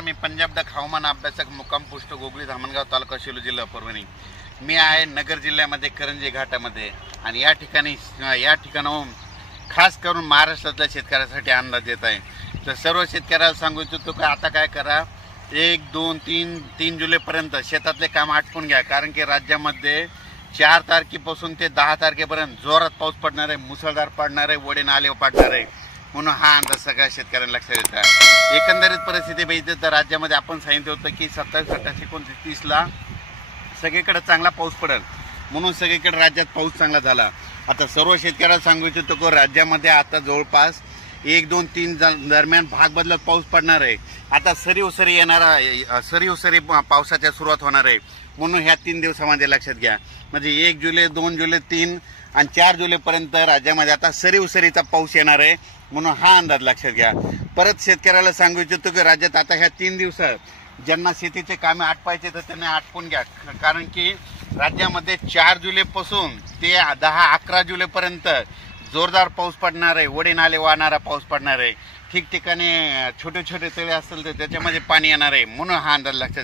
मी Punjab duck हवामान अभ्यासक मुक्काम पोस्ट गोगली धामणगाव तालुका शेलू जिल्हा परभणी। मी आहे नगर जिल्ह्यामध्ये करंजी घाटामध्ये आणि या ठिकाणाहून खास करून महाराष्ट्रातल्या शेतकऱ्यांसाठी अंदाज देत आहे। तर सर्व शेतकऱ्याला सांगू इच्छितो की आता काय करा, 1, 2, 3 जुलैपर्यंत शेतातले काम आटपून घ्या, कारण की राज्यामध्ये 4 तारखेपासून ते 10 तारखेपर्यंत जोरात पाऊस पडणार आहे, मुसळधार पडणार आहे, वडे नाले पडणार आहे। म्हणून हा अंदाज सगळ्या शेतकऱ्यांना लक्षात येतात। एकंदरीत परिस्थिती बघितली तर राज्यामध्ये आपण सांगितलं होतं की 27, 28, 29, 30ला सगळीकडे चांगला पाऊस पडेल, म्हणून सगळीकडे राज्यात पाऊस चांगला झाला। आता सर्व शेतकऱ्याला सांगू इच्छितो की राज्यामध्ये आता जवळपास 1, 2, 3 दरम्यान भाग बदलत पाऊस पडणार आहे। आता सरी पावसाच्या सुरुवात होणार आहे, म्हणून ह्या 3 दिवसामध्ये लक्षात घ्या। म्हणजे 1 जुलै, 2 जुलै, 3 आणि 4 जुलैपर्यंत राज्यामध्ये आता सरीचा पाऊस येणार आहे, म्हणून हा अंदाज लक्षात घ्या। परत शेतकऱ्याला सांगू इच्छितो की राज्यात आता ह्या 3 दिवसात ज्यांना शेतीचे कामे आटपायचे तर त्यांनी आटपून घ्या, कारण की राज्यामध्ये 4 जुलैपासून ते 10-11 जुलैपर्यंत जोरदार पाऊस पडणार आहे, वडे नाले वाहणारा पाऊस पडणार आहे। ठिकठिकाणी छोटे छोटे तळे असतील तर त्याच्यामध्ये पाणी येणार आहे, म्हणून हा अंदाज लक्षात